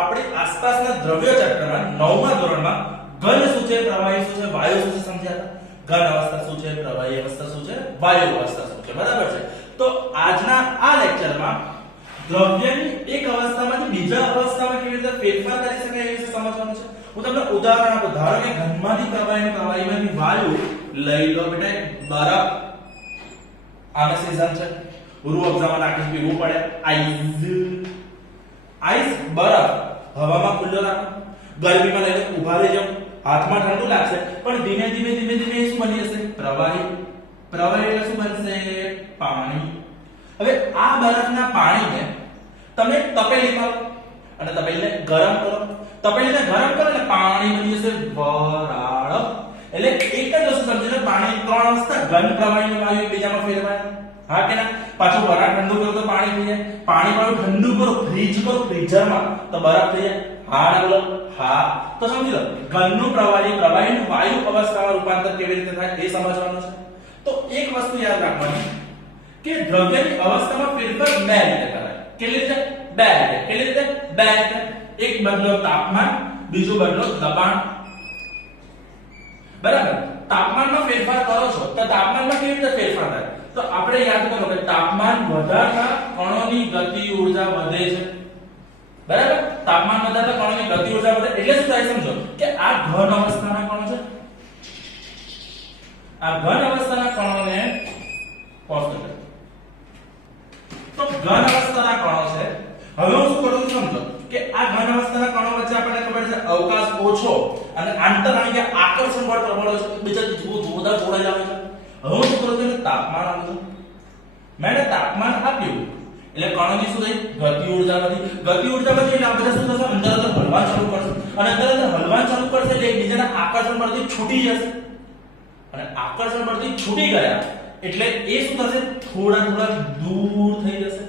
આપણી આસપાસના દ્રવ્યો ચેપ્ટરમાં 9મા ધોરણમાં ઘન શું છે, પ્રવાહી શું છે, વાયુ શું છે સમજ્યા હતા. ઘન અવસ્થા શું છે, પ્રવાહી અવસ્થા શું છે, વાયુ અવસ્થા શું છે, બરાબર છે. તો આજના આ લેક્ચરમાં દ્રવ્યની એક અવસ્થામાંથી બીજા અવસ્થામાં કેવી રીતે ફેરફાર કરી શકાય એ વિશે સમજવાનું છે. હું તમને ઉદાહરણ આપું. ધારો કે ઘનમાંથી પ્રવાહી, પ્રવાહીમાંથી વાયુ લઈ લો બેટા બરફ. આને સીઝન છે, રૂ અફઝામાં નાખી પીવું પડે. આઈસ બરફ હવામાં ખુલ્લો રાખો, ગરમીમાં લઈને ઊભા રહી જાવ, હાથમાં ઠંડુ લાગશે પણ ધીમે ધીમે ધીમે ધીમે શું બની જશે, પ્રવાહી. પ્રવાહી એટલે શું બનશે, પાણી. હવે આ બરફના પાણીને તમે તપેલીમાં અને તપેલીને ગરમ કરો. તપેલીને ગરમ કરો એટલે પાણી બની જશે વરાળ. એટલે એક જ વસ્તુ સમજીને પાણી ત્રણ અવસ્થા, ઘન, પ્રવાહી અને વાયુ એકબીજામાં ફેરવાય. હા કે ના? પાછું વરાળ ઠંડુ કરો તો પાણી થઈ જાય. પાણી વાળું ઠંડુ કરો, ફ્રીજ કરો ફ્રીઝરમાં તો બરફ થઈ જાય. હા ના બોલો? હા. તો સમજી લો ઘનનું પ્રવાહી, પ્રવાહીનું વાયુ અવસ્થામાં રૂપાંતર કેવી રીતે થાય એ સમજવાનું છે. તો એક વસ્તુ યાદ રાખવાની કે દ્રવ્યની અવસ્થામાં ફેરફાર બે રીતે કરાય. કેટલી રીતે? બે રીતે. કેટલી રીતે? બે રીતે. એક બદલો તાપમાન, બીજું બદલો દબાણ. બરાબર? તાપમાનમાં ફેરફાર કરો છો તો તાપમાનમાં કેવી રીતે ફેરફાર થાય? તો આપણે યાદ કરો કે તાપમાન વધતા કણોની ગતિ ઊર્જા વધે છે. બરાબર? તાપમાન વધતા કણોની ગતિ ઊર્જા વધે એટલે શું થાય સમજો કે આ ઘન અવસ્થાના કણો છે. આ ઘન અવસ્થાના કણોને પોઝિટિવ. તો ઘન અવસ્થાના કણો છે. હવે હું શું કરું છું સમજો કે આ ઘન અવસ્થાના કણો વચ્ચે આપણને ખબર છે અવકાશ ઓછો અને આંતરરાણીય આકર્ષણ બળ પ્રબળ છે, બીજાથી જોરદાર જોડાઈ આવે છે. હવે હું શું કરું છું તાપમાન આપું છું. મેં તાપમાન આપ્યું એટલે કણોની શું થઈ, ગતિ ઊર્જા વધી. ગતિ ઊર્જા વધી એટલે આ બધા શું થશે, અંદર અંદર હલવાન ચાલુ કરશે અને અંદર અંદર હલવાન ચાલુ કરશે એટલે એકબીજાના આકર્ષણ બળથી છૂટી જશે અને આકર્ષણ બળથી છૂટી ગયા એટલે એ શું થશે, થોડા થોડા દૂર થઈ જશે.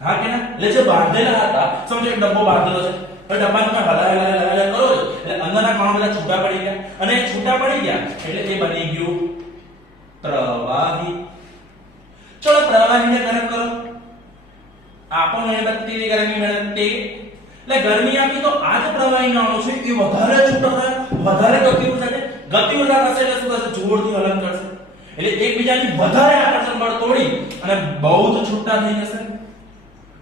હા કે ના? એટલે જે બાંધેલા હતા, સમજો એક ડબ્બો બાંધેલો છે, હવે ડબ્બાને તમે હલાય કરો એટલે અંદરના કણો બધા છૂટા પડી ગયા અને એ છૂટા પડી ગયા એટલે એ બની ગયું પ્રવાહી. ચલો પ્રવાહીને ગરમ કરો. આપો મીણબત્તીની ગરમી મેળવતે એટલે ગરમી આપી તો આ જે પ્રવાહીના અણુ છે એ વધારે છૂટા થાય, વધારે ગતિ ઊર્જા છે. ગતિ ઊર્જા થશે એટલે શું થશે, જોરથી હલન કરશે એટલે એકબીજાની વધારે આકર્ષણ બળ તોડી અને બહુ જ છૂટા થઈ જશે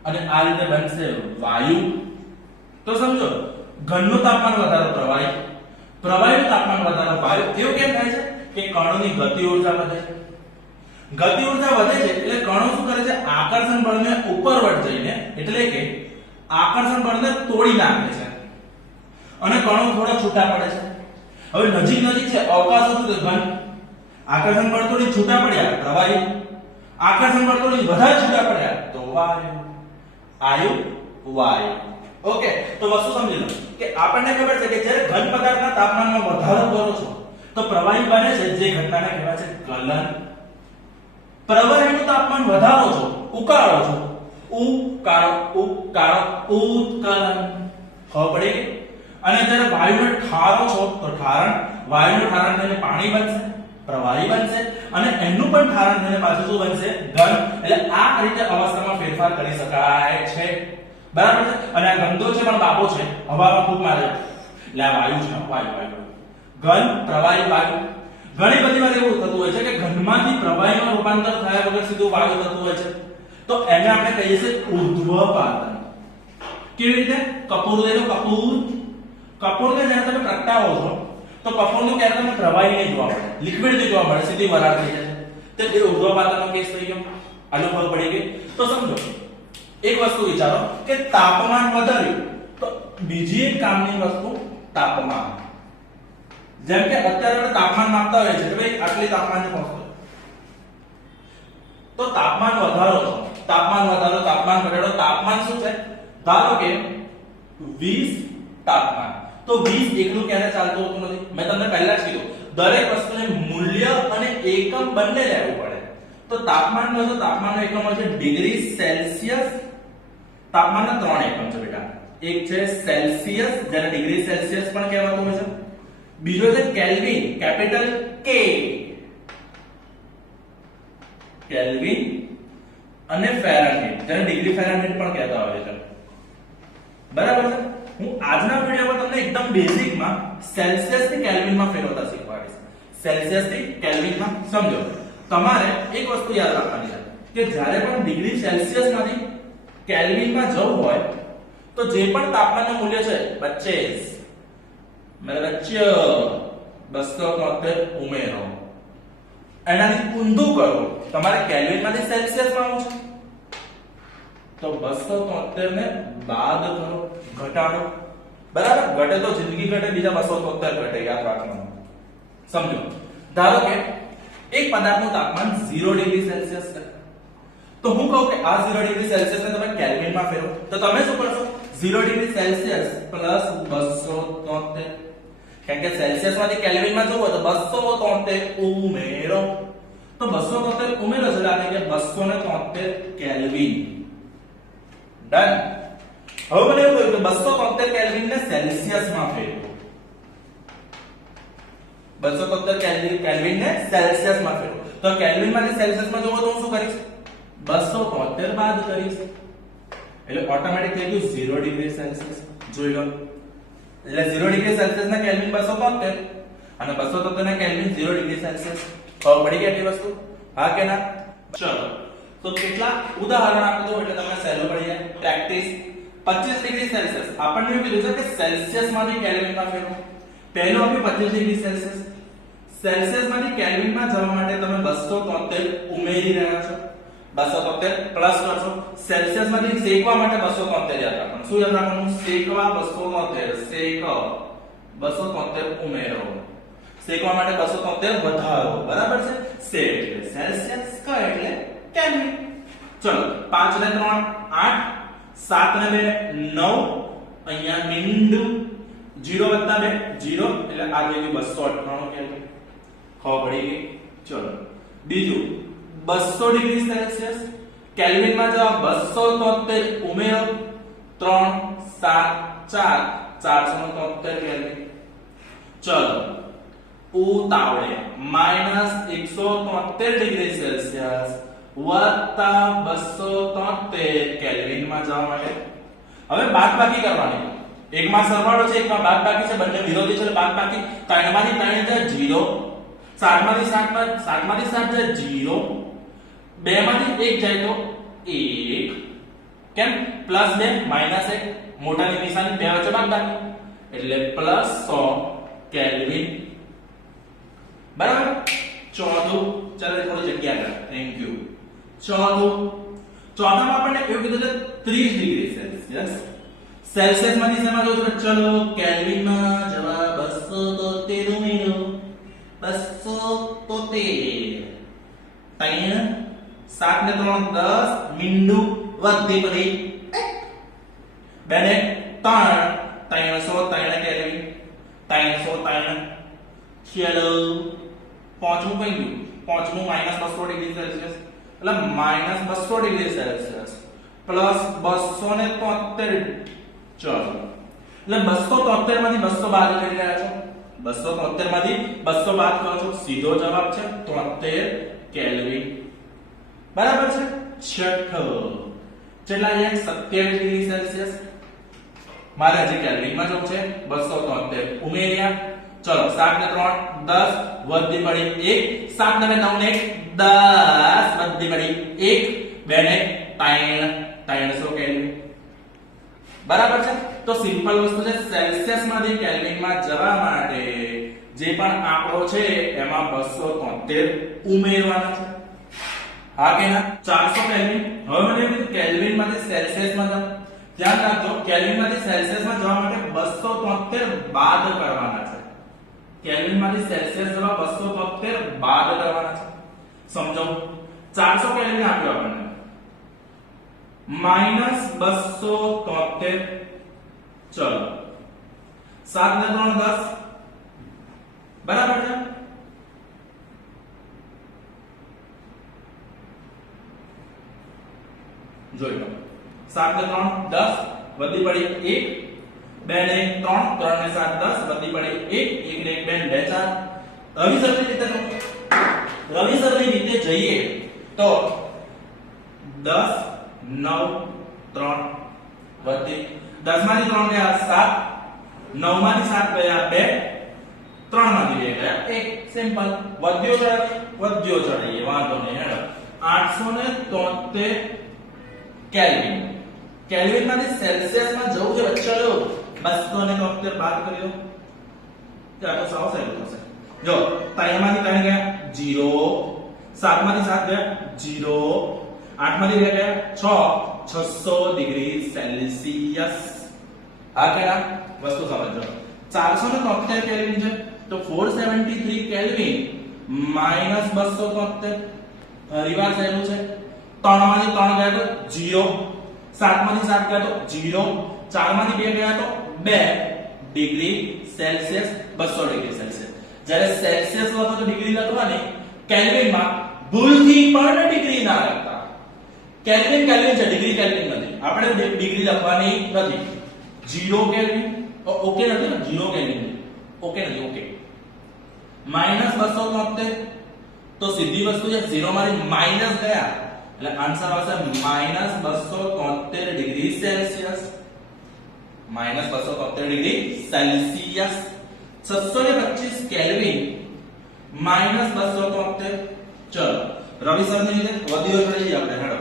અને આ રીતે બનશે વાયુ. તો સમજો ઘનનું તાપમાન વધારો પ્રવાહી, પ્રવાહીનું તાપમાન વધારો વાયુ. એવું કેમ થાય છે કે કણોની ગતિ ઊર્જા વધે છે. ગતિ ઊર્જા વધે છે એટલે કણો શું કરે છે, આકર્ષણ બળને ઉપરવટ જઈને એટલે કે આકર્ષણ બળને તોડી નાખે છે અને કણો થોડા છૂટા પડે છે. હવે નજીક નજીક છે, અવકાશ હતું તો ઘન, આકર્ષણ બળ તોડી છૂટા પડ્યા પ્રવાહી, આકર્ષણ બળ તોડી વધારે છૂટા પડ્યા તો વાયુ. આયુ વાયુ. ઓકે. તો વસ્તુ સમજી લો કે આપણને ખબર છે કે જ્યારે ઘન પદાર્થના તાપમાનમાં વધારો કરો છો તો પ્રવાહી બને છે, જે ઘટનાને કહેવાય છે ગલન. પ્રવાહીનું તાપમાન વધારો છો, ઉકાળો છો, ઉત્કલન. ખબર પડી? અને જ્યારે વાયુને ઠારો છો તો ઠારણ, વાયુનું ઠારણ થઈને પાણી બનશે, પ્રવાહી બનશે અને એનું પણ ઠારણ થઈને પાછું શું બનશે, ઘન. એટલે આ રીતે અવસ્થામાં ફેરફાર કરી શકાય છે. બરાબર છે? અને આ ગંદો છે પણ બાપો છે, હવામાં ફૂંક મારે એટલે આ વાયુ છે. વાયુ. ઘન, પ્રવાહી, વાયુ. ઘણી બધી વાર એવું થતું હોય છે કે ઘનમાંથી પ્રવાહીમાં રૂપાંતર થયા વગર સીધું વાયુ થતું હોય છે. તો એને આપણે કહીએ છીએ ઉર્ધ્વપાતન. કેવી રીતે? કપૂર લઈ લો. કપૂરને જ્યારે તમે પ્રગટાવો છો તો કપૂરનું ક્યારે તમે પ્રવાહી નહીં જોવા મળે, લિક્વિડ નહીં જોવા મળે, સીધી વરાળ થઈ જાય. તો એ ઉર્ધ્વપાતનનો કેસ થઈ ગયો. આનો ખબર પડી ગઈ. તો સમજો એક વસ્તુ વિચારો કે તાપમાન વધાર્યું તો બીજી એક કામની વસ્તુ તાપમાન. જેમ કે અત્યારે આપણે તાપમાન માપતા હોઈએ છીએ કે ભાઈ આટલી તાપમાને પહોંચો તો તાપમાન વધારો છો, તાપમાન વધારો, તાપમાન ઘટાડો. તાપમાન શું છે? ધારો કે 20 તાપમાન. તો 20 એકલું ક્યારે ચાલતું હોતું નથી. મેં તમને પહેલા જ કીધું દરેક વસ્તુને મૂલ્ય અને એકમ બંને લેવું પડે. તો તાપમાન નો તાપમાનનો એકમ હોય છે ડિગ્રી સેલ્સિયસ. તાપમાનના 3 એકમ છે બેટા. એક છે સેલ્સિયસ જેને ડિગ્રી સેલ્સિયસ પણ કહેવાતું હોય છે. બીજો છે કેલ્વિન, કેપિટલ કે, કેલ્વિન અને ફેરનહીટ જેને ડિગ્રી ફેરનહીટ પણ કહેતા હોય છે. બરાબર? હું આજના વિડિયોમાં તમને એકદમ બેઝિકમાં સેલ્સિયસ થી કેલ્વિન માં ફેરવતા શીખવાડીશ. સેલ્સિયસ થી કેલ્વિન માં સમજો. તમારે એક વસ્તુ યાદ રાખવાની છે કે જ્યારે પણ ડિગ્રી સેલ્સિયસ માંથી કેલ્વિન માં જવું હોય તો જે પણ તાપમાનનું મૂલ્ય છે 25 મતલબ 273 ઉમેરો. એનાથી ઊંધું કરો. તમારે કેલ્વિન માંથી સેલ્સિયસ માં આવવું છે તો 273 ને બાદ કરો, ઘટાડો. બરાબર? ઘટે તો જિંદગી ઘટે, બીજા 273 ઘટે, યાદ રાખવાનું. સમજો. ધારો કે એક પદાર્થનું તાપમાન 0 ડિગ્રી સેલ્સિયસ છે. તો હું કહું કે આ 0 ડિગ્રી સેલ્સિયસ ને તમે કેલ્વિન માં ફેરવો તો તમે શું કરશો? 0 ડિગ્રી સેલ્સિયસ પ્લસ 273. કેમ કે સેલ્સિયસ માંથી કેલ્વિન માં જવું હોય તો 273 ઉમેરો. તો 273 ઉમેરો એટલે આ થઈ ગયા 273 કેલ્વિન. ડન. હવે મને એવું કહ્યું કે 273 કેલ્વિન ને સેલ્સિયસ માં ફેરવો. 273 કેલ્વિન ને સેલ્સિયસ માં ફેરવો. તો કેલ્વિન માંથી સેલ્સિયસ માં જવું તો હું શું કરીશ? 273 બાદ કરીશ. એટલે ઓટોમેટિક થઈ ગયું 0 ડિગ્રી સેલ્સિયસ. જોઈ લો. એટલે 0 ડિગ્રી સેલ્સિયસ ના કેલ્વિન 273 અને 273 ના કેલ્વિન 0 ડિગ્રી સેલ્સિયસ. ખબર પડી ગઈ આટલી વસ્તુ? હા કે ના? ચલો. તો કેટલા ઉદાહરણ આપી દો એટલે તમને સહેલું પડી જાય. પ્રેક્ટિસ. 25 degree Celsius. આપણને એવું કીધું છે કે સેલ્સિયસ માંથી કેલ્વિન માં ફેરવો. પહેલું આપ્યું 25 ડિગ્રી સેલ્સિયસ. સેલ્સિયસ માંથી કેલ્વિન માં જવા માટે તમે 273 ઉમેરી રહ્યા છો. 273 પ્લસ કરશો. સેલ્સિયસ માંથી શેકવા માટે 273 યાદ રાખવાનું. શું યાદ રાખવાનું? શેકવા 273. શેક 273 ઉમેરો. શેકવા માટે 273 વધારો. બરાબર છે? શેક એટલે સેલ્સિયસ, ક એટલે કેલ્વિન. ચલો 5 ને 3 8, 7 ને 2 9, અહીંયા મીંડું 0 + 2 0 એટલે આ થઈ ગયું 298 કેલ્વિન. ખબર પડી ગઈ? ચલો બીજું 200 ડિગ્રી સેલ્સિયસ. કેલ્વિન માં જવાબ 273 ઉમેરો. 3 7 4 473 કેલ્વિન. ચલો ઉતાવળે -173 ડિગ્રી સેલ્સિયસ વત્તા 273 કેલ્વિન માં જવા માટે હવે બાદબાકી કરવાની. એકમાં સરવાળો છે, એકમાં બાદબાકી છે, બંને વિરોધી છે એટલે બાદબાકી. 3 માંથી 3 જાય 0, 7 માંથી 7 જાય 0, 2 માંથી 1 જાય તો 1. કેમ? +2 -1 મોટાની નિશાની 2 વચ્ચે બાદબાકી એટલે +100 કેલ્વિન. બરાબર? ચોથું, ચાલો થોડી જગ્યા કર. Thank you. ચોથામાં આપણને એવું કીધું છે 30 ડિગ્રી સેલ્સિયસ. સેલ્સિયસ માંથી શેમાં જવું છે? ચલો કેલ્વિન માં જવાબ 273 ઉમેરો. 273 3 7 ને 3 10 મીંડું વધી પડી 2 ને 3 303 કેલ્વિન. 303 ચલો પાંચમું કઈ ગયું? પાંચમું -200 ડિગ્રી સેલ્સિયસ એટલે -200 ડિગ્રી સેલ્સિયસ પ્લસ 273. ચલો એટલે 273 માંથી 200 બાદ કરી રહ્યા છો. 273 માંથી 200 બાદ કરો છો, સીધો જવાબ છે 73 કેલ્વિન. બરાબર છે? છઠ્ઠો કેટલા અહીંયા 27 ડિગ્રી સેલ્સિયસ. મારે હજી કેલ્વિન માં જવું છે. 273 ઉમેર્યા. ચલો 7 ને 3 10 વધી પડી 1, 7 ને 9 ને 10 વધી પડી 1, 2 ને 3 300 કેલ્વિન. બરાબર છે? તો સિમ્પલ વસ્તુ છે. સેલ્સિયસ માંથી કેલ્વિન માં જવા માટે જે પણ આંકડો છે એમાં 273 ઉમેરવાનો છે. હા કે ના? 400 કેલ્વિન. હવે મને કેલ્વિન માંથી સેલ્સિયસ માં જાવ. ધ્યાન રાખજો કેલ્વિન માંથી સેલ્સિયસ માં જવા માટે 273 બાદ કરવાના છે. કેલ્વિન માંથી સેલ્સિયસ જવા 273 બાદ કરવાના છે. સમજો. 400 કેલ્વિન આપ્યો આપણને -273. ચલો 7 ને 3 10 બરાબર છે? જોઈ લો 7 ને 3 10 વધી પડી 1, 2 ને 1 3, 3 ને 7 10 વધી પડી 1, 1 ને 1 2 4. રવિસરની રીતે જઈએ તો 10 9 3 વધતી 10 માંથી 3 ગયા 7, 9 માંથી 7 ગયા 2, 3 માંથી 2 ગયા 1. સિમ્પલ. વધ્યો ચડીએ વાંધો નહીં હેડો. 873 કેલ્વિન. કેલ્વિન માંથી સેલ્સિયસ માં જવું છે ચલો 273 બાદ કરી દો. ત્યાં તો સાવ સહેલું થશે. જો 3 માંથી 3 ગયા 0, 7 માંથી 7 ગયા 0, 8 માંથી 2 ગયા 6, 600 ડિગ્રી સેલ્સિયસ. આ કયા વસ્તુ સમજો. 473 કેલ્વિન છે તો 473 કેલ્વિન માઈનસ 273 રિવાર્સ થયેલું છે. 3 માંથી 3 ગયા તો 0, 7 માંથી 7 ગયા તો 0, 4 માંથી 2 ગયા તો 2 ડિગ્રી સેલ્સિયસ. 200 degree Celsius. જ્યારે સેલ્સિયસ લખો તો ડિગ્રી લખવાની, કેલ્વિન માં ભૂલથી પણ ડિગ્રી ના લખતા. કેલ્વિન કેલ્વિન છે, ડિગ્રી કેલ્વિન નથી. આપણે ડિગ્રી લખવાની નથી. 0 કેલ્વિન ઓકે નથી ને, 0 કેલ્વિન ઓકે નથી, ઓકે. માઈનસ 273 તો સીધી વસ્તુ છે, 0 માંથી માઈનસ ગયા એટલે આન્સર આવશે minus 273 degree Celsius. Minus 273 degree Celsius. 625 kelvin minus 273. ચલો રવિ સર ની રીતે વધ્યો ચડી આપણે હેડો.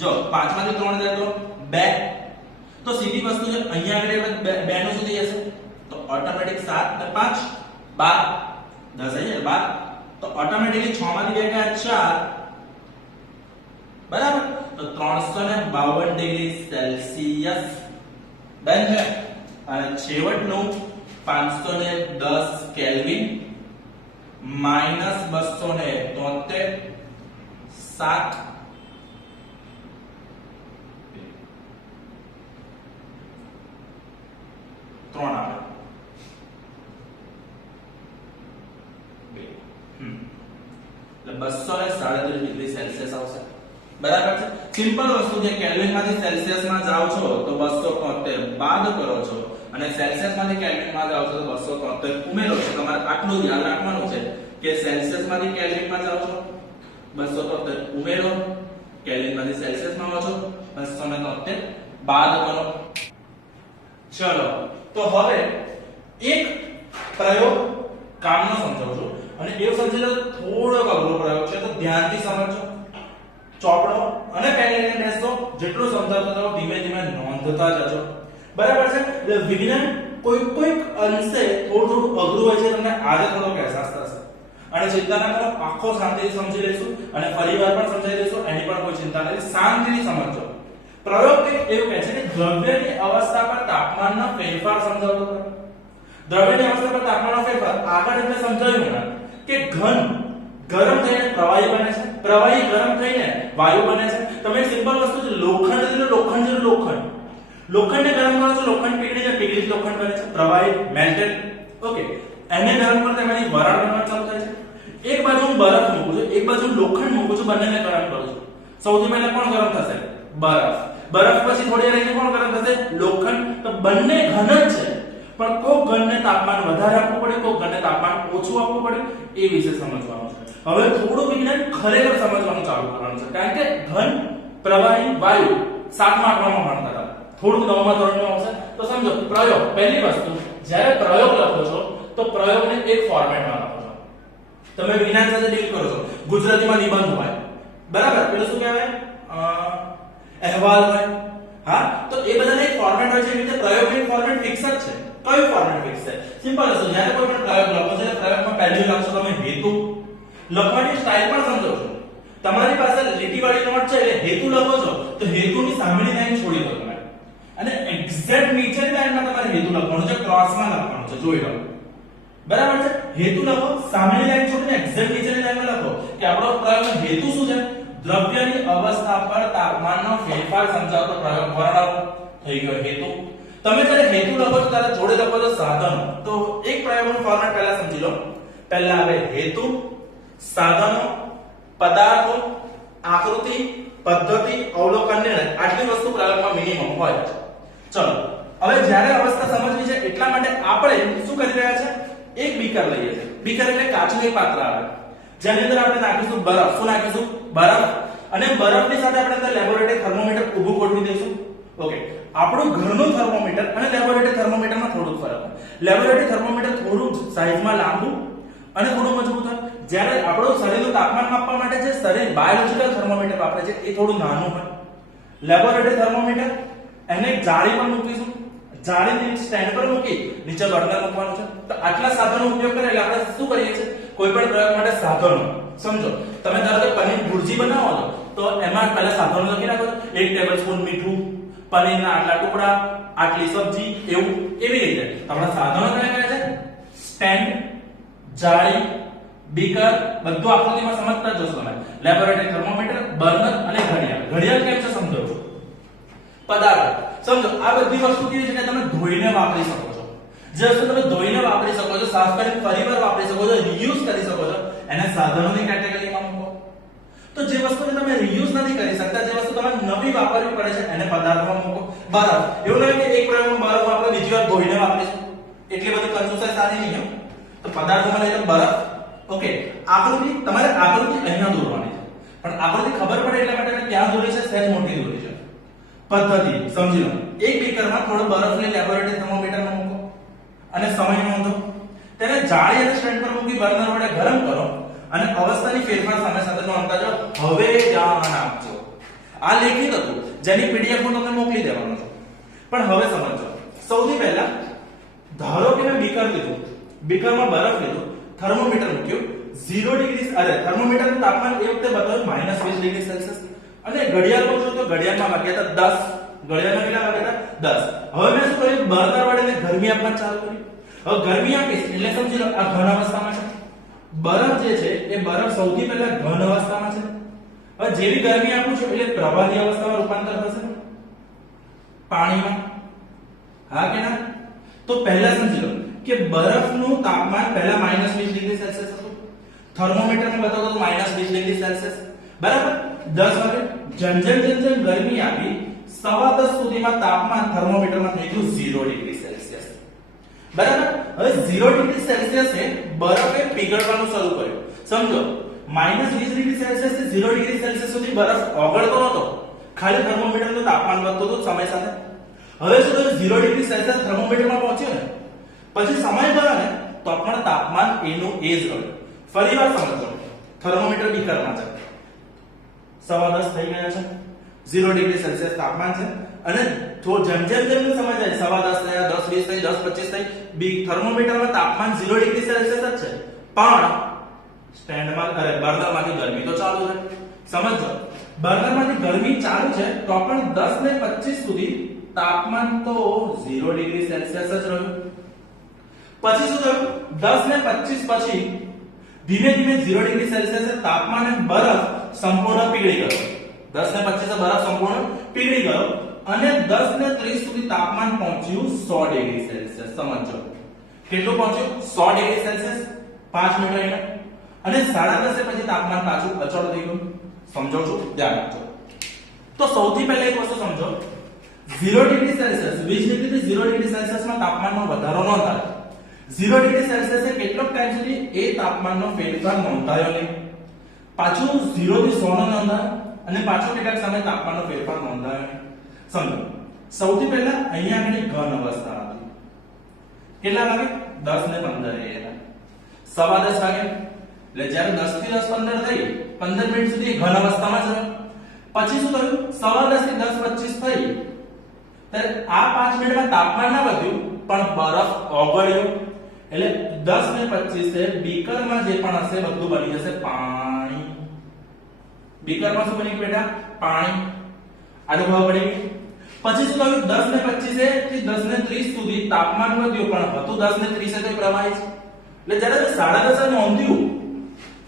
જો 5 માંથી 3 જાય તો 2, તો સીધી વસ્તુ છે અહીંયા આગળ 2 નું શું થઈ જશે તો ઓટોમેટિક 7 ને 5 12, 10 આવી જાય 12, તો ઓટોમેટિકલી 6 માંથી 2 ગયા 4, બરાબર. તો 352 ડિગ્રી સેલ્સિયસ ડન છે. અને છેવટનું 510 કેલ્વિન માઈનસ 273 7 3 આવે. એટલે 237 ડિગ્રી સેલ્સિયસ આવશે. બરાબર છે. સિમ્પલ વસ્તુ છે, કેલ્વિન માંથી સેલ્સિયસ માં જાવ છો તો 273 બાદ કરો છો અને સેલ્સિયસ માંથી કેલ્વિન માં જાવ છો તો 273 ઉમેરો છો. તમારે આટલું ધ્યાન રાખવાનું છે કે સેલ્સિયસ માંથી કેલ્વિન માં જાવ છો 273 ઉમેરો, કેલ્વિન માંથી સેલ્સિયસ માં આવો છો 273 બાદ કરો. ચલો તો હવે એક પ્રયોગ કામનો સમજાવું છું અને એવું સમજી લો થોડો અઘરો પ્રયોગ છે તો ધ્યાનથી સમજો. ચોપડો અને પેન લઈને બેસો, જેટલું સમજાવતો જાઓ ધીમે ધીમે નોંધતા જજો. બરાબર છે. એટલે વિજ્ઞાન કોઈક અંશે થોડું અઘરું હોય છે, તમને આજે થોડો અહેસાસ થશે. અને ચિંતા ના કરો, આખો શાંતિથી સમજી લઈશું અને ફરીવાર પણ સમજાવી દઈશું. એની પણ કોઈ ચિંતા નથી, શાંતિથી સમજો. પ્રયોગ એવું કહે છે કે દ્રવ્યની અવસ્થા પર તાપમાનનો ફેરફાર સમજાવતો હતો. દ્રવ્યની અવસ્થા પર તાપમાનનો ફેરફાર આગળ એટલે સમજાવ્યું ના કે ઘન ગરમ થઈને પ્રવાહી બને છે, પ્રવાહી ગરમ થઈને વાયુ બને છે. તમે સિમ્પલ વસ્તુ છે, લોખંડ એટલે લોખંડને ગરમ કરો છો, લોખંડ પીગળી જાય, પીગળી લોખંડ બને છે, પ્રવાહી મેલ્ટેડ. ઓકે, એને ગરમ કરો તેમાંથી વરાળ બનવાનું ચાલુ થાય છે. એક બાજુ હું બરફ મૂકું છું, એક બાજુ લોખંડ મૂકું છું, બંનેને ગરમ કરું છું. સૌથી પહેલા કોણ ગરમ થશે? બરફ. બરફ પછી થોડી વાર રહીને કોણ ગરમ થશે? લોખંડ. તો બંને ઘન જ છે, પણ કોઈ ઘનને તાપમાન વધારે આપવું પડે, કોઈ ઘનને તાપમાન ઓછું આપવું પડે, એ વિશે સમજવાનું છે. હવે થોડું વિજ્ઞાન ખરેખર સમજવાનું ચાલુ કરવાનું છે, કારણ કે ઘન, પ્રવાહી, વાયુ 7મા 8મામાં ભણતા હતા, થોડું 9મા ધોરણમાં આવશે. તો સમજો પ્રયોગ. પહેલી વસ્તુ, જ્યારે પ્રયોગ લખો છો તો પ્રયોગને એક ફોર્મેટમાં લખો છો. તમે વિજ્ઞાન સાથે ડીલ કરો છો, ગુજરાતીમાં નિબંધ હોય, બરાબર, પેલું શું કહેવાય, અહેવાલ હોય. હા, તો એ બધાને એક ફોર્મેટ હોય છે. એ રીતે પ્રયોગનું ફોર્મેટ ફિક્સ જ છે. કયું ફોર્મેટ ફિક્સ છે? સિમ્પલ છે. જ્યારે કોઈ પણ પ્રયોગ લખો છો, પ્રયોગમાં પહેલું લખશો તમે હેતુ. લખવાની સ્ટાઇલ પણ સમજો છો. તમારી પાસે લીટીવાળી નોટ છે એટલે હેતુ લખો છો તો હેતુની સામેની લાઈન છોડી દો તમે, અને એક્ઝેક્ટ નીચેની લાઈનમાં તમારે હેતુ લખવાનું છે, ક્રોસમાં લખવાનું છે. જોઈ લો, બરાબર છે. હેતુ લખો, સામેની લાઈન છોડીને એક્ઝેક્ટ નીચેની લાઈનમાં લખો કે આપણો પ્રયોગનો હેતુ શું છે? દ્રવ્યની અવસ્થા પર તાપમાનનો ફેરફાર સમજાવતો પ્રયોગ વર્ણવો. થઈ ગયો હેતુ. તમે જ્યારે હેતુ લખો છો ત્યારે જોડે લખો છો સાધનો. તો એક પ્રયોગનું ફોર્મેટ પહેલા સમજી લો. પહેલા આવે હેતુ, સાધનો, પદાર્થો, આકૃતિ, પદ્ધતિ, અવલોકન, નિર્ણય. આટલી વસ્તુ પ્રયોગમાં મિનિમમ હોય. ચલો હવે જ્યારે અવસ્થા સમજવી છે એટલા માટે આપણે શું કરી રહ્યા છે? એક બીકર લઈએ છીએ. બીકર એટલે કાચનું એક પાત્ર આવે, જેની અંદર આપણે નાખીશું બરફ. શું નાખીશું? બરફ. અને બરફની સાથે આપણે અંદર લેબોરેટરી થર્મોમીટર ઊભું ગોઠવી દઈશું. ઓકે, આપણું ઘરનું થર્મોમીટર અને લેબોરેટરી થર્મોમીટરમાં થોડું ફરક હોય. લેબોરેટરી થર્મોમીટર થોડું સાઈઝમાં લાંબુ અને થોડું મજબૂત હોય, જ્યારે આપણું શરીરનું તાપમાન માપવા માટે જે શરીર બાયોલોજિકલ થર્મોમીટર વાપરે છે એ થોડું નાનું હોય. લેબોરેટરી થર્મોમીટર એને એક જાળી પર મૂકીશું, જાળીની સ્ટેન્ડ પર મૂકી નીચે બર્નર મૂકવાનું છે. તો આટલા સાધનો ઉપયોગ કરે એટલે આપણે શું કરીએ છીએ, કોઈ પણ પ્રયોગ માટે સાધનો સમજો. તમે ધારો કે પનીર ભુરજી બનાવો છો તો એમાં પહેલા સાધનો લખી રાખો, 1 ટેબલસ્પૂન મીઠું, પનીરના આટલા ટુકડા, આટલી સબ્જી, એવું એવી રીતે આપણા સાધનો કયા છે, સ્ટેન્ડ, જાળી, બીકર, બધું આકૃતિમાં સમજતા જશો તમે. લેબોરેટરી થર્મોમીટર, બર્નર અને ઘડિયાળ. ઘડિયાળ કેમ છે સમજો. પદાર્થ સમજો, આ બધી વસ્તુ કેવી છે કે તમે ધોઈને વાપરી શકો છો. જે વસ્તુ તમે ધોઈને વાપરી શકો છો, સાફ કરીને ફરીવાર વાપરી શકો છો, રીયુઝ કરી શકો છો, એને સાધનોની કેટેગરીમાં મૂકો. તો જે વસ્તુને તમે રીયુઝ નથી કરી શકતા, જે વસ્તુ તમારે નવી વાપરવી પડે છે, એને પદાર્થમાં મૂકો. બરફ, એવું નહીં કે એક પ્રયોગમાં બરફ આપણે બીજી વાર ધોઈને વાપરીશું, એટલી બધી કંજૂસાઈ સારી નહીં હોય. તો પદાર્થોમાં લઈએ બરફ. ઓકે, આકૃતિ તમારે આકૃતિ અહીંયા દોરવાની છે, પણ આકૃતિ ખબર પડે એટલા માટે ક્યાં દોરી છે, સહેજ મોટી દોરી છે. પદ્ધતિ સમજી લો, એક બીકરમાં થોડો બરફ લઈ લેબોરેટરી થર્મોમીટરમાં મૂકો અને સમય નોંધો. તેને જાળી અને સ્ટેન્ડ પર મૂકી બર્નર વડે ગરમ કરો અને અવસ્થાની ફેરફાર સમય સાથેનો અંદાજો હવે ધ્યાન આપજો. આ લેખિત હતું જેની પીડીએફ હું તમને મોકલી દેવાનો છું, પણ હવે સમજો. સૌથી પહેલા ધારો કે મેં બીકર લીધું, બીકરમાં બરફ લીધું, થર્મોમીટર મૂક્યું, 0 ડિગ્રી, થર્મોમીટરનું તાપમાન એ વખતે બતાવ્યું -20 ડિગ્રી સેલ્સિયસ, અને ઘડિયાળમાં જોયું તો ઘડિયાળમાં વાગ્યા હતા 10. ઘડિયાળમાં કેટલા વાગ્યા હતા 10. હવે મેં શું કર્યું, બર્નર વડે ગરમી આપવાનું ચાલુ કર્યું. હવે ગરમી આપીશ એટલે સમજી લો આ ઘન અવસ્થામાં છે. બરફ જે છે એ બરફ સૌથી પહેલા ઘન અવસ્થામાં છે. હવે જેવી ગરમી આપું છું એટલે પ્રવાહી અવસ્થામાં રૂપાંતર થશે પાણીમાં. હા કે ના? તો પહેલા સમજી લો કે બરફનું તાપમાન પહેલા -20 ડિગ્રી સેલ્સિયસ હતું, થર્મોમીટરમાં બતાવતો તો -20 ડિગ્રી સેલ્સિયસ, બરાબર. 10 વાગે જેમ જેમ ગરમી આવી 10:15 સુધીમાં તાપમાન થર્મોમીટરમાં થઈ ગયું 0 ડિગ્રી સેલ્સિયસ, બરાબર. હવે 0 ડિગ્રી સેલ્સિયસે બરફે પીગળવાનું શરૂ કર્યું. સમજો, -20 ડિગ્રી સેલ્સિયસ થી 0 ડિગ્રી સેલ્સિયસ સુધી બરફ ઓગળતો નહોતો, ખાલી થર્મોમીટરનું તાપમાન વધતું હતું સમય સાથે. હવે શું થયું, 0 ડિગ્રી સેલ્સિયસ થર્મોમીટરમાં પહોંચ્યો ને પછી સમય ગયો ને તો પણ તાપમાન એનું એ જ રહ્યું. ફરીવાર સમજો, થર્મોમીટર બીકરમાં છે, 10:15 થઈ ગયા છે, 0 ડિગ્રી સેલ્સિયસ તાપમાન છે, અને તો જેમ સમય જાય 10:15 થયા, 10:20 થઈ, 10:25 થઈ, બી થર્મોમીટરમાં તાપમાન 0 ડિગ્રી સેલ્સિયસ જ છે, પણ સ્ટેન્ડમાં બર્નરમાંથી ગરમી તો ચાલુ છે. સમજો, બર્નરમાંથી ગરમી ચાલુ છે તો પણ 10 ને 25 સુધી તાપમાન તો 0 ડિગ્રી સેલ્સિયસ જ રહ્યું. પછી શું થયું, 10 ને 25 પછી ધીમે ધીમે 0 ડિગ્રી સેલ્સિયસ તાપમાને બરફ સંપૂર્ણ પીગળી ગયો. 10 ને 25 બરફ સંપૂર્ણ પીગળી ગયો અને 10 ને 30 સુધી તાપમાન પહોંચ્યું 100 ડિગ્રી સેલ્સિયસ. સમજો કેટલું પહોંચ્યું, 100 ડિગ્રી સેલ્સિયસ 5 મિનિટ રહીને, અને 10:30 પછી તાપમાન પાછું અચળ થઈ ગયું. સમજો છો, ધ્યાન આપજો. તો સૌથી પહેલા એક વસ્તુ સમજો, 0 ડિગ્રી સેલ્સિયસ 20 ડિગ્રી થી 0 ડિગ્રી સેલ્સિયસમાં તાપમાનમાં વધારો ન થાય. 0 ડિગ્રી સેલ્સિયસે કેટલોક ટાઈમ સુધી એ તાપમાનનો ફેરફાર નોંધાયો નહીં, પાછું 0 થી 100 નો નોંધાયો, અને પાછો કેટલાક સમય તાપમાનનો ફેરફાર નોંધાયો નહીં. સમજો, સૌથી પહેલા અહીંયા આગળ ઘન અવસ્થા હતી. કેટલા વાગે, 10 ને 15 AM, 10:15 વાગે. એટલે જ્યારે 10 થી 10:15 થઈ 15 મિનિટ સુધી ઘન અવસ્થામાં જ રહ્યો. પછી શું થયું, 10:15 થી 10:25 થઈ, ત્યારે આ 5 મિનિટમાં તાપમાન ના વધ્યું પણ બરફ ઓગળ્યો. એટલે 10 ને 25 બીકરમાં જે પણ હશે બધું બની જશે પાણી. બીકરમાં શું બની ગયું બેટા, પાણી. આનું ભાવ પડી ગયું. પછી શું થયું, 10 ને 25 થી 10 ને 30 સુધી તાપમાન વધ્યું પણ હતું 10 ને 30 તો પ્રવાહી છે. એટલે જ્યારે 10:30 નોંધ્યું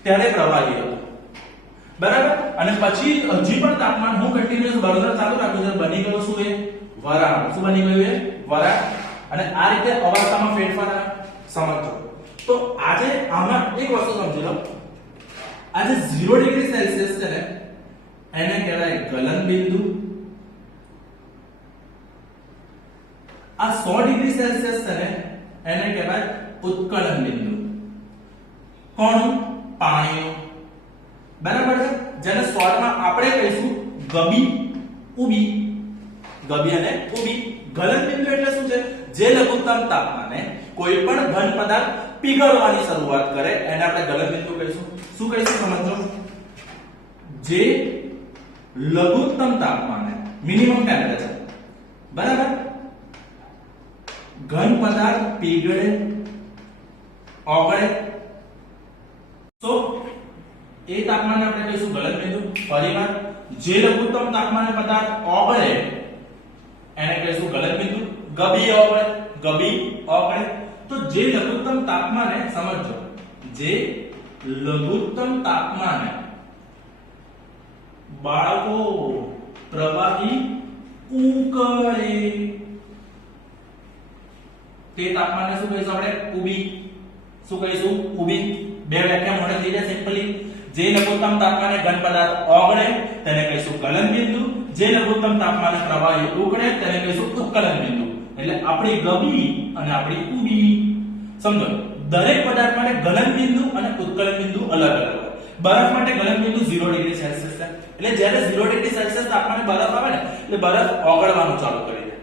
ત્યારે પ્રવાહી હતું, બરાબર. અને પછી હજી પણ તાપમાન હું કન્ટીન્યુઅસ બર્નર ચાલુ રાખ્યું છે, બની ગયું શું, એ વરાળ. શું બની ગયું, એ વરાળ. અને આ રીતે અવસ્થામાં ફેરફાર આવે. સમજો, તો આજે આમાં એક વસ્તુ સમજી લો, આજે 0 ડિગ્રી સેલ્સિયસ છે ને એને કહેવાય ગલન બિંદુ. આ 100 ડિગ્રી સેલ્સિયસ છે ને એને કહેવાય ઉત્કલન બિંદુ. કોણ, પાણીનું, બરાબર છે. જેને શોર્ટમાં આપણે કહીશું ગબી ઉબી. ગબી અને ઉબી. ગલન બિંદુ એટલે શું છે? જે લઘુત્તમ તાપમાને કોઈ પણ ઘન પદાર્થ પીગળવાની શરૂઆત કરે એને આપણે ગલન બિંદુ કહીશું. શું કહીશું સમજો? જે લઘુત્તમ તાપમાને મિનિમમ ટેમ્પરેચર, બરાબર, ઘન પદાર્થ પીગળે, ઓગળે, તો એ તાપમાને આપણે કહીશું ગલન બિંદુ. ફરીવાર, જે લઘુત્તમ તાપમાને પદાર્થ ઓગળે એને કહીશું ગલન બિંદુ. ગબી ઓગળે, ગબી ઓગળે. તો જે લઘુત્તમ તાપમાને, સમજો, જે લઘુત્તમ તાપમાને બાળકો પ્રવાહી ઉકળે તે તાપમાને શું કહીશું આપણે? ઉબી. શું કહીશું? ઉબી. બે વ્યાખ્યા મળે થઈ જાય સિમ્પલી. જે લઘુત્તમ તાપમાને ઘન પદાર્થ ઓગળે તેને કહીશું ગલન બિંદુ. જે લઘુત્તમ તાપમાને પ્રવાહી ઉકળે તેને કહીશું ઉત્કલન બિંદુ. એટલે આપણી ગબી અને આપણી ઉબી. સમજો, દરેક પદાર્થ માટે ગલન બિંદુ અને ઉત્કલન બિંદુ અલગ અલગ હોય. બરફ માટે ગલન બિંદુ 0 ડિગ્રી સેલ્સિયસ છે. એટલે જ્યારે 0 ડિગ્રી સેલ્સિયસ તાપમાને બરફ આવે ને એટલે બરફ ઓગળવાનું ચાલુ કરી દે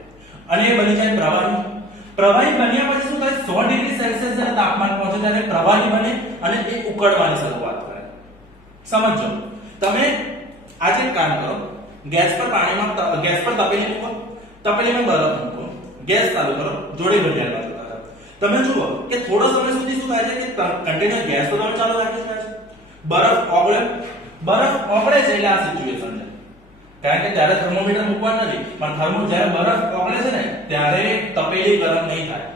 અને એ બની જાય પ્રવાહી. પ્રવાહી બન્યા પછી શું થાય? 100 ડિગ્રી સેલ્સિયસ જ્યારે તાપમાન પહોંચે ત્યારે પ્રવાહી બને અને એ ઉકળવાની શરૂઆત કરે. સમજો, તમે આજે એક કામ કરો, ગેસ પર તપેલી મૂકો, તપેલીમાં બરફ મૂકો, ગેસ ચાલુ કરો, જોડે ઘડિયાળ બાજુ કરો. તમે જુઓ કે થોડો સમય સુધી શું થાય છે કે કન્ટિન્યુઅસ ગેસ તો તમે ચાલુ રાખી શકો છો. બરફ ઓગળે છે એટલે આ સિચ્યુએશન છે. કારણ કે જ્યારે થર્મોમીટર મૂકવાનું નથી, પણ જ્યારે બરફ ઓગળે છે ને ત્યારે તપેલી ગરમ નહીં થાય.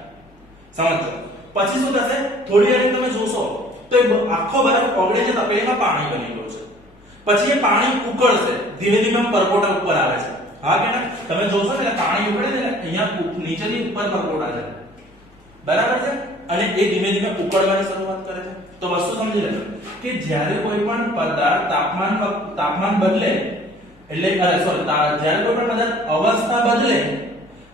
સમજો, પછી શું થશે? થોડી વાર તમે જોશો તો આખો બરફ ઓગળીને તપેલીમાં પાણી બની ગયું છે. પછી એ પાણી ઉકળશે, ધીમે ધીમે પરપોટા ઉપર આવે છે. હા કે ના? તમે જોશો ને પાણી ઉકળે છે ને અહીંયા નીચેથી ઉપર પરપોટા છે, બરાબર છે, અને એ ધીમે ધીમે ઉકળવાની શરૂઆત કરે છે. તો વસ્તુ સમજી લેજો કે જ્યારે કોઈ પણ પદાર્થ તાપમાન બદલે એટલે જ્યારે કોઈ પણ પદાર્થ અવસ્થા બદલે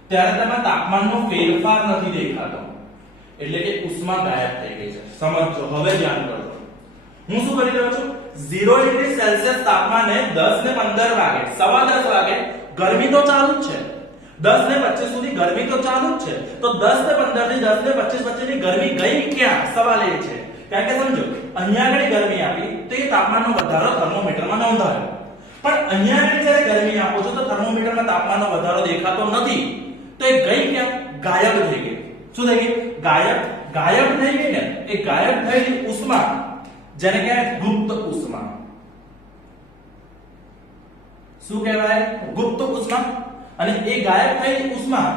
ત્યારે તેમાં તાપમાનનો ફેરફાર નથી દેખાતો. એટલે કે ઉષ્મા ગાયબ થઈ ગઈ છે. સમજો, હવે ધ્યાન કરો. હું શું કરી રહ્યો છું? 0 ડિગ્રી સેલ્સિયસ તાપમાને 10 ને 15 વાગે, 10:15 વાગે ગરમી તો ચાલુ જ છે. 10 ને 25 સુધી ગરમી તો ચાલુ જ છે. તો 10 ને 15 થી 10 ને 25 વચ્ચેની ગરમી ગઈ ક્યાં? સવાલ એ છે. કારણ કે સમજો, અહીંયા આગળ ગરમી આપી તો એ તાપમાનનો વધારો થર્મોમીટરમાં નોંધાયો. પણ અહીંયા આગળ જ્યારે ગરમી આપો છો તો થર્મોમીટરમાં તાપમાનનો વધારો દેખાતો નથી. તો એ ગઈ ક્યાં? ગાયબ થઈ ગઈ. શું થઈ ગઈ? ગાયબ થઈ ગઈ ને. એ ગાયબ થયેલી ઉષ્મા જેને કહેવાય ગુપ્ત ઉષ્મા. શું કહેવાય? ગુપ્ત ઉષ્મા. અને એ ગાયબ થયેલી ઉષ્મા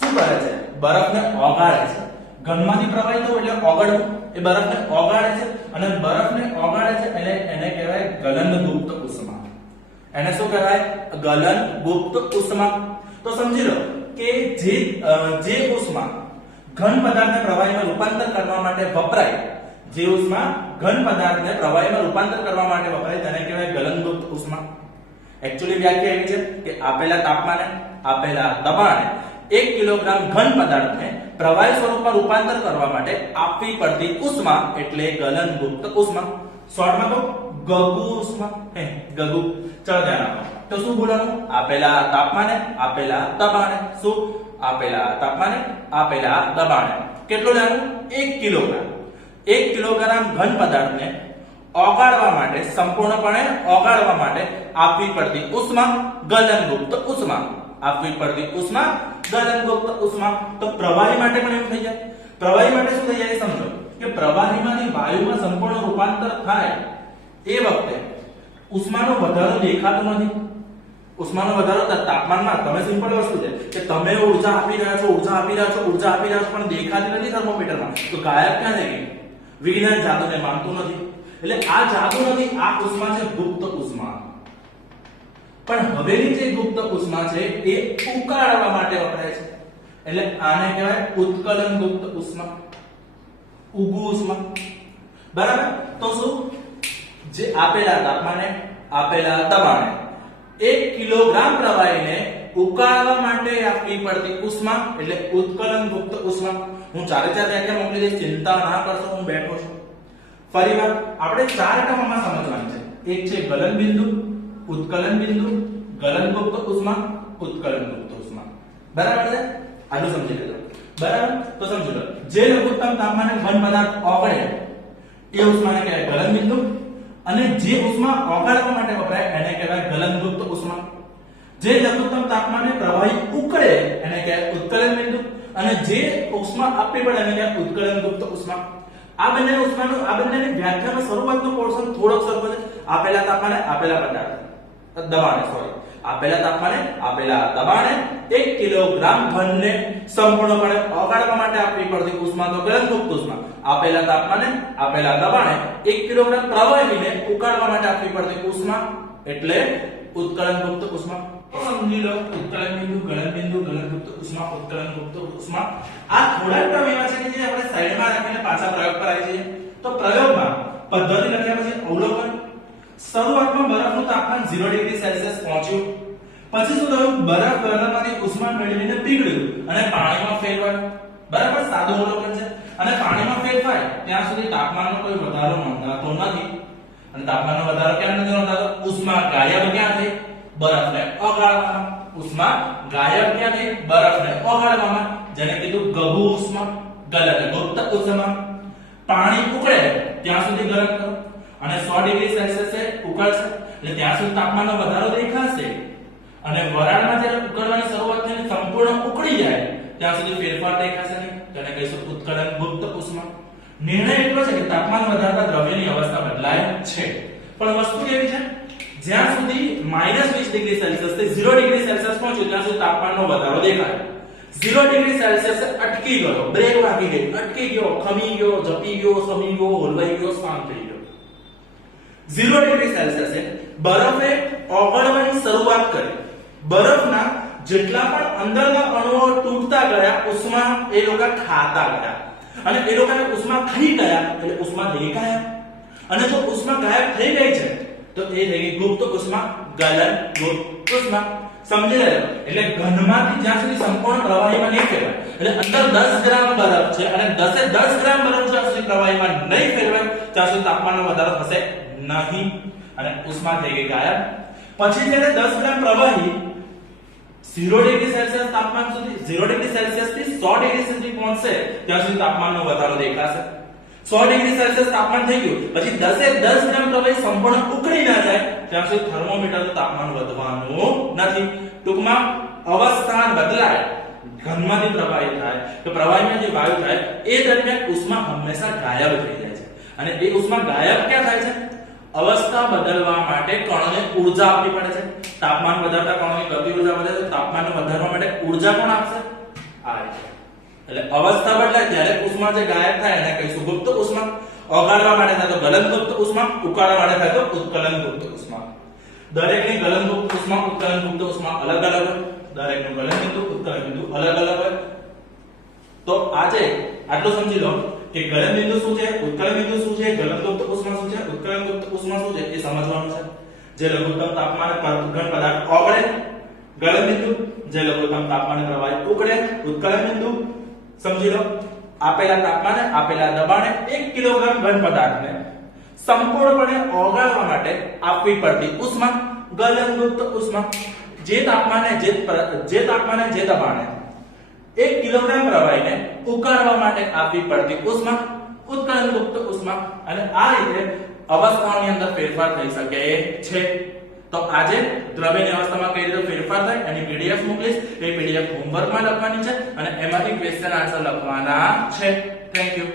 શું કરે છે? બરફને ઓગાળે છે. ઘનમાંથી પ્રવાહિત થવું એટલે ઓગળવું. એ બરફને ઓગાળે છે અને બરફને ઓગાળે છે એટલે એને કહેવાય ગલન ગુપ્ત ઉષ્મા. એને શું કહેવાય? ગલન ગુપ્ત ઉષ્મા. તો સમજી લો કે જે ઉષ્મા ઘન પદાર્થને પ્રવાહીમાં રૂપાંતર કરવા માટે વપરાય, જે ઉષ્મા ઘન પદાર્થને પ્રવાહીમાં રૂપાંતર કરવા માટે વપરાય તેને કહેવાય ગલન ગુપ્ત ઉષ્મા. એક્ચ્યુઅલી વ્યાખ્યા એવી છે કે આપેલા તાપમાને, આપેલા દબાણે 1 કિલોગ્રામ ઘન પદાર્થને પ્રવાહી સ્વરૂપમાં રૂપાંતર કરવા માટે આપવી પડતી ઉષ્મા એટલે ગલન ગુપ્ત ઉષ્મા. શોર્ટમાં તો ગગુ ઉષ્મા. ગગુ. ચલો ધ્યાન આપો. તો શું બોલવાનું? આપેલા તાપમાને, આપેલા દબાણે. શું? આપેલા તાપમાને, આપેલા દબાણે. કેટલું લેવાનું? 1 કિલોગ્રામ. 1 કિલોગ્રામ ઘન પદાર્થને ઓગાળવા માટે, સંપૂર્ણપણે ઓગાળવા માટે આપવી પડતી ઉષ્મા ગલન ગુપ્ત ઉષ્મા. આપવી પડતી ઉષ્મા ગલન ગુપ્ત ઉષ્મા. તો પ્રવાહી માટે પણ એવું થઈ જાય. પ્રવાહી માટે શું થઈ જાય સમજો કે પ્રવાહીમાંથી વાયુમાં સંપૂર્ણ રૂપાંતર થાય એ વખતે ઉષ્માનો વધારો દેખાતો નથી. ઉષ્માનો વધારો તાપમાનમાં, તમે સિમ્પલ વસ્તુ છે કે તમે ઊર્જા આપી રહ્યા છો પણ દેખાતી નથી થર્મોમીટરમાં. તો ગાયબ ક્યાં થઈ ગઈ? વિજ્ઞાન જાદુને માનતું નથી. એટલે આ જાદુ નથી, આ ઉષ્મા છે ગુપ્ત ઉષ્મા. પણ હવેની જે ગુપ્ત ઉષ્મા છે એ ઉકાળવા માટે વપરાય છે. એટલે આને કહેવાય ઉત્કલન ગુપ્ત ઉષ્મા, ઉગુ ઉષ્મા. બરાબર? તો શું? જે આપેલા તાપમાને, આપેલા દબાણે 1 કિલોગ્રામ પ્રવાહીને ઉકાળવા માટે આપવી પડતી ઉષ્મા એટલે ઉત્કલન ગુપ્ત ઉષ્મા. હું ચારે ચાર વ્યાખ્યા મોકલી દઈશ, ચિંતા ના કરશો, હું બેઠો છું. ફરીવાર આપણે 4 ટર્મમાં સમજવાની છે. એક છે ગલન બિંદુ, ઉત્કલન બિંદુ, ગલન ગુપ્ત ઉષ્મા, ઉત્કલન ગુપ્ત ઉષ્મા. બરાબર છે, આટલું સમજી લેજો. બરાબર, તો સમજી લો જે લઘુત્તમ તાપમાને ઘન પદાર્થ ઓગળે એ ઉષ્માને કહેવાય ગલન બિંદુ, અને જે ઉષ્મા ઓગાળવા માટે વપરાય એને કહેવાય ગલનગુપ્ત ઉષ્મા. જે લઘુત્તમ તાપમાને પ્રવાહી ઉકળે એને કહેવાય ઉત્કલન બિંદુ, અને જે ઉષ્મા આપવી પડે એને કહેવાય ઉત્કલનગુપ્ત ઉષ્મા. આ બંનેની વ્યાખ્યાનો શરૂઆતનો પોર્શન થોડોક સરખો છે. આપેલા તાપમાને આપેલા પદાર્થ દબાણે આપેલા તાપમાને આપેલા દબાણે 1 કિલોગ્રામ ઘનને સંપૂર્ણપણે ઓગાળવા માટે આપવી પડતી ઉષ્મા તો ગલનગુપ્ત ઉષ્મા. આપેલા તાપમાને આપેલા દબાણે 1 કિલોગ્રામ પ્રવાહીને ઉકાળવા માટે આપવી પડતી ઉષ્મા એટલે ઉત્કલનગુપ્ત ઉષ્મા. સમજી લો ઉત્કલન બિંદુ, ગલન બિંદુ, ગલનગુપ્ત ઉષ્મા, ઉત્કલનગુપ્ત ઉષ્મા. આ થોડા ટર્મ એવા છે કે જે આપણે સાઈડમાં રાખીને પાછા પ્રયોગ કરાય છે. તો પ્રયોગમાં પદ્ધતિ લખ્યા પછી અવલોકન. શરૂઆતમાં બરફનું તાપમાન 0 ડિગ્રી સેલ્સિયસ પહોંચ્યું. પછી શું થયું? બરફ ગરમામાંથી ઉષ્મા મેળવીને પીગળ્યું અને પાણીમાં ફેરવાયું. બરાબર, સાદું અવલોકન છે. અને પાણીમાં ફેરવાય ત્યાં સુધી તાપમાનનો કોઈ વધારો નોંધાતો નથી. અને તાપમાનનો વધારો કેમ નથી નોંધાતો? ઉષ્મા ગાયબ ક્યાં થઈ? બરફને ઓગાળવામાં. ઉષ્મા ગાયબ ક્યાં થઈ? બરફને ઓગાળવામાં. જેને કીધું ગભુ ઉષ્મા, ગલનગુપ્ત ઉષ્મા. પાણી ઉકળે ત્યાં સુધી ગરમ કરો અને 100 ડિગ્રી સેલ્સિયસે ઉકળશે એટલે ત્યાં સુધી તાપમાનનો વધારો દેખાશે. અને વરાળમાં જ્યારે ઉકળવાની શરૂઆત થઈને સંપૂર્ણ ઉકળી જાય ત્યાં સુધી ફેરફાર દેખાશે નહીં. તેને કહીશું ઉત્કલનગુપ્ત ઉષ્મા. નિર્ણય એટલો છે કે તાપમાન વધારતા દ્રવ્યની અવસ્થા બદલાય છે, પણ વસ્તુ કેવી છે? જ્યાં સુધી -20 ડિગ્રી સેલ્સિયસ થી 0 ડિગ્રી સેલ્સિયસ પહોંચ્યું ત્યાં સુધી તાપમાનનો વધારો દેખાય. 0 ડિગ્રી સેલ્સિયસ અટકી ગયો, બ્રેક વાગી ગઈ, અટકી ગયો, ખમી ગયો, જપી ગયો, સમી ગયો, હલવાઈ ગયો, શાંત થઈ ગયો. 0 ડિગ્રી સેલ્સિયસે બરફે ઓગળવાની શરૂઆત કરી. બરફના જેટલા પણ અંદરના અણુઓ તૂટતા ગયા, ઉષ્મા એ લોકો ખાતા ગયા. અને એ લોકોને ઉષ્મા ખાઈ ગયા એટલે ઉષ્મા દેખાય. અને જો ઉષ્મા ગાયબ થઈ ગઈ છે તો એ થઈ ગઈ ગુપ્ત ઉષ્મા, ગલનગુપ્ત ઉષ્મા. સમજી લેજો. એટલે ઘનમાંથી જ્યાં સુધી સંપૂર્ણ પ્રવાહીમાં નહીં ફેરવાય, એટલે અંદર 10 ગ્રામ બરફ છે અને 10 ગ્રામ બરફ જ્યાં સુધી પ્રવાહીમાં નહીં ફેરવાય ત્યાં સુધી તાપમાનનો વધારો થશે નહીં અને ઉષ્મા થઈ ગઈ ગાયબ. પછી જ્યારે 10 ગ્રામ પ્રવાહી 0 ડિગ્રી સેલ્સિયસ તાપમાન સુધી 0 ડિગ્રી સેલ્સિયસ થી 100 ડિગ્રી સુધી પહોંચશે ત્યાં સુધી તાપમાનનો વધારો દેખાશે. 100 ડિગ્રી સેલ્સિયસ તાપમાન થઈ ગયું પછી 10 ગ્રામ પ્રવાહી સંપૂર્ણ ઉકળી ના જાય ત્યાં સુધી થર્મોમીટરનું તાપમાન વધવાનું નથી. ટૂંકમાં અવસ્થા બદલાય, ઘનમાંથી પ્રવાહી થાય તો પ્રવાહીમાં જે વાયુ થાય એ દરમિયાન ઉષ્મા હંમેશા ગાયબ થઈ જાય છે. અને એ ઉષ્મા ગાયબ ક્યાં થાય છે? અવસ્થા બદલવા માટે કણોને ઊર્જા આપવી પડે છે. તાપમાન વધારતા કણોની ગતિ ઊર્જા વધે છે. તાપમાન વધારવા માટે ઊર્જા કોણ આપશે? આ રીતે. એટલે અવસ્થા બદલાય ત્યારે ઉષ્મા જે ગાયબ થાય એને કહીશું ગુપ્ત ઉષ્મા. ઓગાળવા માટે થાય તો ગલનગુપ્ત ઉષ્મા, ઉકાળવા માટે થાય તો ઉત્કલનગુપ્ત ઉષ્મા. દરેકની ગલનગુપ્ત ઉષ્મા, ઉત્કલનગુપ્ત ઉષ્મા અલગ અલગ હોય. દરેકનું ગલન બિંદુ, ઉત્કલન બિંદુ અલગ અલગ હોય. તો આજે આટલું સમજી લો કે ગલન બિંદુ શું છે, ઉત્કલન બિંદુ શું છે, ગલનગુપ્ત ઉષ્મા શું છે, ઉત્કલનગુપ્ત ઉષ્મા શું છે એ સમજવાનું છે. જે લઘુત્તમ તાપમાને ઘન પદાર્થ ઓગળે ગલન બિંદુ, જે લઘુત્તમ તાપમાને પ્રવાહી ઉકળે ઉત્કલન બિંદુ. સમજી લો આપેલા તાપમાને આપેલા દબાણે 1 કિલોગ્રામ ઘન પદાર્થને સંપૂર્ણપણે ઓગાળવા માટે આપવી પડતી ઉષ્મા ગલનગુપ્ત ઉષ્મા. જે તાપમાને જે દબાણે 1 કિલોગ્રામ પ્રવાહીને ઉકાળવા માટે આપવી પડતી ઉષ્મા ઉત્કલનગુપ્ત ઉષ્મા. અને આ રીતે અવસ્થાઓની અંદર ફેરફાર થઈ શકે છે. તો આજે દ્રવ્યની અવસ્થામાં કઈ રીતે ફેરફાર થાય એની પીડીએફ મોકલીશ. એ પીડીએફ હોમવર્કમાં લખવાની છે અને એમાંથી ક્વેશ્ચન આન્સર લખવાના છે. Thank you.